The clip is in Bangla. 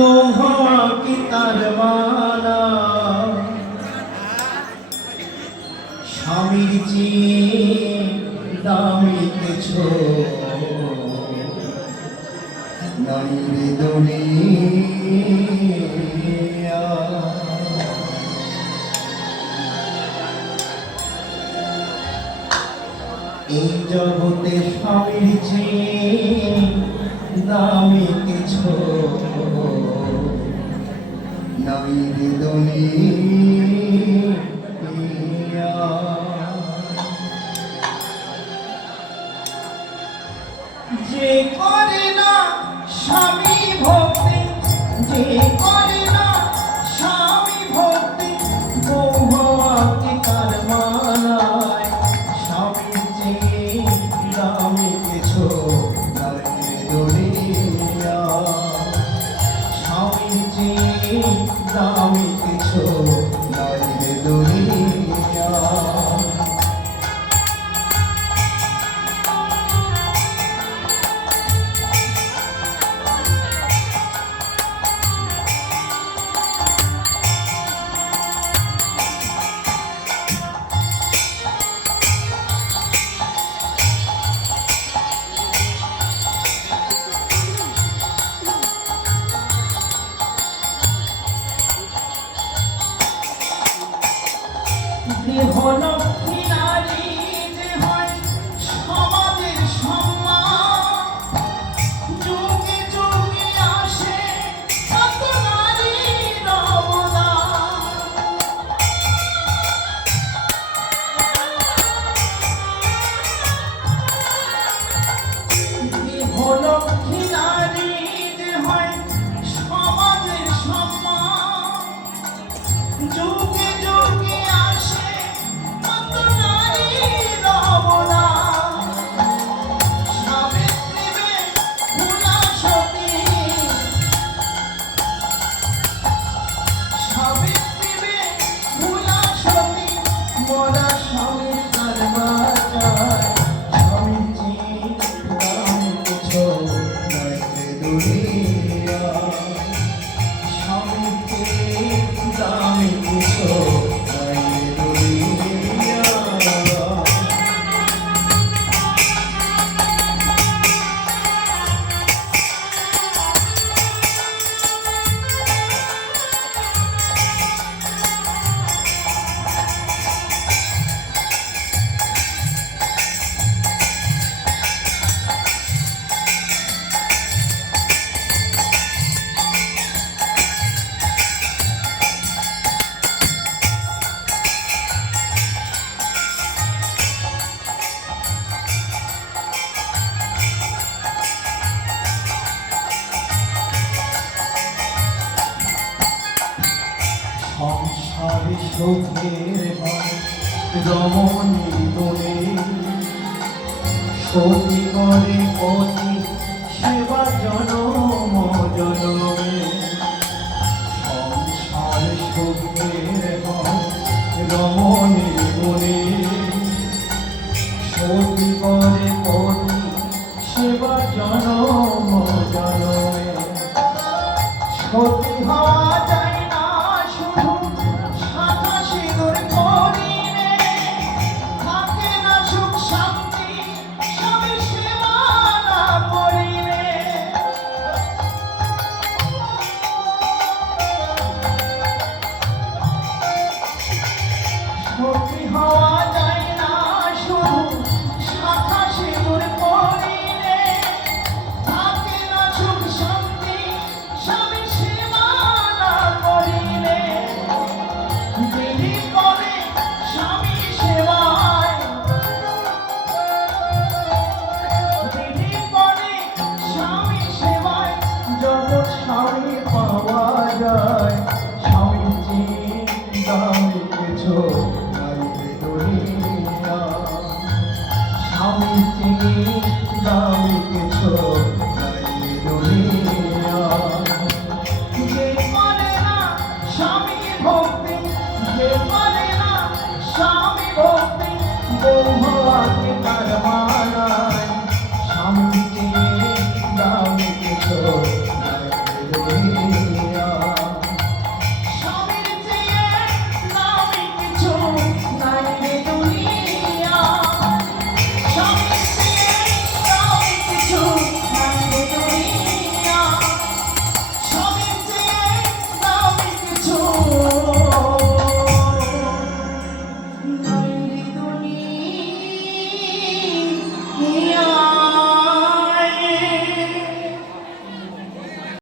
মোহ কি তার মানা স্বামীর চেয়ে দামি কিছু নাই রে দুনিয়া। এই জগতে স্বামীর চেয়ে দামি কিছু নাই রে দুনিয়া। যে করে না স্বামী ভক্তি, যে করে না স্বামী ভক্তি, মোহ কি তার মানায় স্বামীর চেয়ে দামি কিছু নাই রে দুনিয়া। স্বামীর চেয়ে দামি কিছু নাই রে দুনিয়া। গৃহলক্ষ্মী নারী যে হয় সমাজের সম্মান, যুগে যুগে আসে কত নারীর অবদান। গৃহলক্ষ্মী নারী যে হয় সমাজের সম্মান, যুগে যুগে আসে কত নারীর অবদান। সাবিত্রী ফুলা সতী, সাবিত্রী ফুলা সতী মোরা স্বামীর কারবার চায়। স্বামীর চেয়ে দামি কিছু নাই রে দুনিয়া। স্বামীর চেয়ে দামি কিছু নাই রে দুনিয়া। সংসারে সুখের হয় রমণী গুণে, সতী করে পতি সেবা জনম জনমে। সংসারে সুখের হয় রমণী গুণে, সতী করে পতি সেবা জনম জনমে। সতী